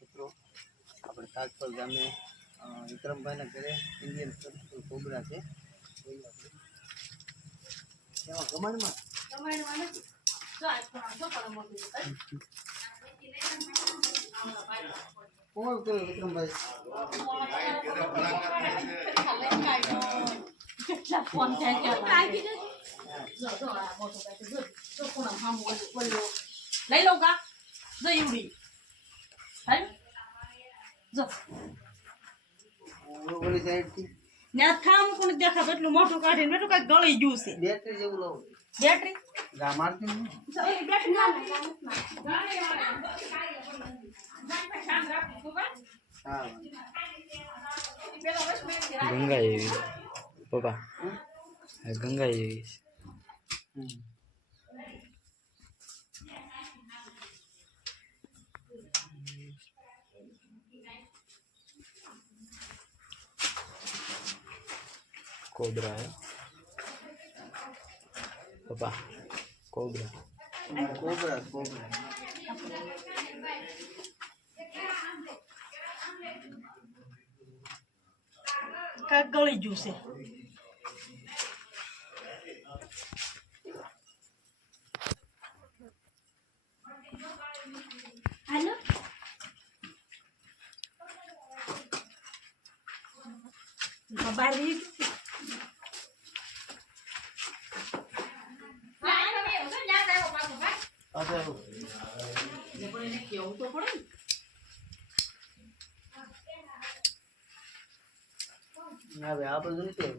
મિત્રો આપણે તાજપર ગામે વિક્રમભાઈના ઘરે ઇન્ડિયન કોબરા છે. ગમાણમાં નથી. કોણ કરે વિક્રમભાઈ? ફોન થાય લઈ લઉં કા જો એવડી ઓલી સાઈડથી ને થામ કોને દેખાતો એટલું મોટું કાઢીને બેઠું કાંઈક ગળી ગયું છે. બેટરી જેવું લઉં. બેટરી ગા મારતી નહીં. બેટરી હા ગંગા એવી પપ્પા ગંગા એવી कोबरा है पापा कोबरा કોબરા કોબરા કાંઈક ગળી ગયું છે. હાલો બહાર રહી કેવું તો પડે ના ભાઈ આ બધું નથી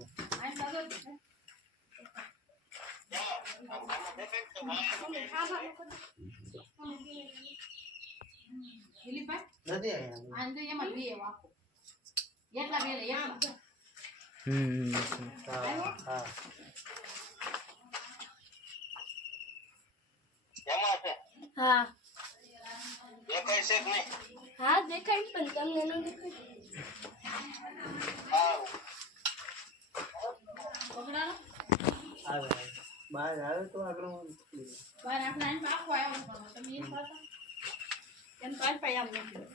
હા દેખાય છે કે નહીં? હા દેખાય પણ તમને ન દેખાય. આવે બહાર આવે તો આગળ બહાર આપણે પાકો આવ્યો તમે એમ પાછા એમ કાલ પાઈ આમ નથી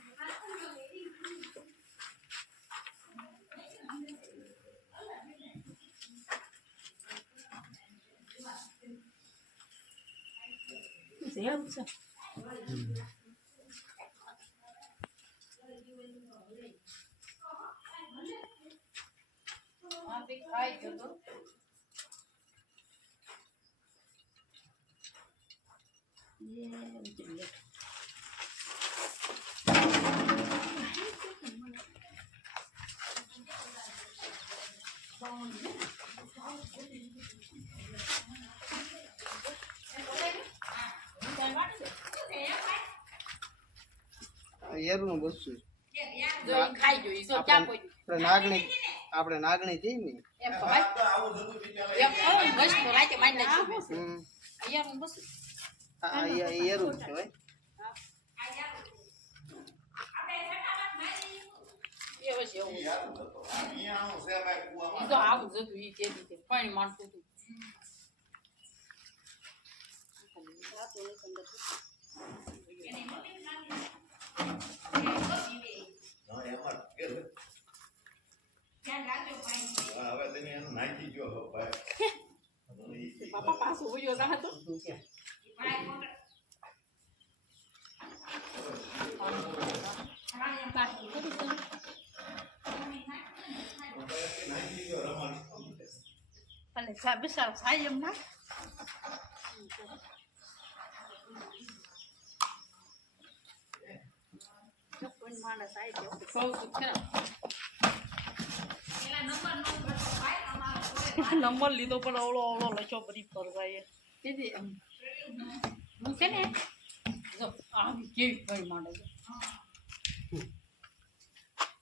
એવું છે. ખાઈ ગયો તો એરું બસું ખાઈ ગયો ઈ તો ક્યાં કોઈ આપણે નાગણી જઈ ને એમ તો ભાઈ એમ બસ તો રાતે મારી નાખી અહીંયા હું બસ એરું છે ભાઈ. એવું છે એવું ઈ તો આવું જતું ઈ તે રીતે પાણી મારતું હતું બાપા પાછું ઉયો જા હતો Vale, sabe saya mah. Pun mana saya tu. Kau suka. Nombor લીધો પણ ઓળો ઓળો લખ્યો બધી પર જાય. તેથી મૂકે ને જો આ કેવી કઈ માંડે છે.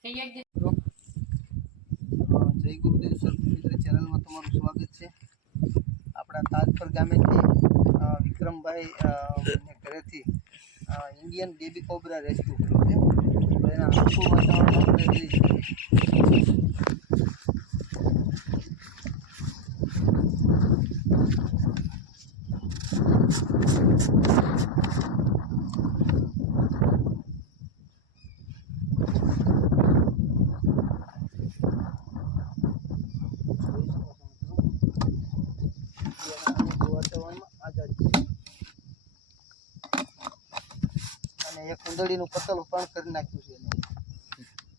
જય ગુરુદેવ સર મિત્ર ચેનલમાં તમારું સ્વાગત છે. આપણા તાજપર ગામેથી વિક્રમભાઈ ઘરેથી ઇન્ડિયન બેબી કોબરા રેસ્ક્યુ કર્યું છે. તો એના આખું વાતાવરણ આપણે જોઈ શકીએ. અને એક ઉંદરડીનું કતલ પણ કરી નાખ્યું છે એને.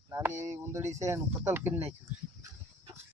નાની એવી ઉંદરડી છે એનું કતલ કરી નાખ્યું છે.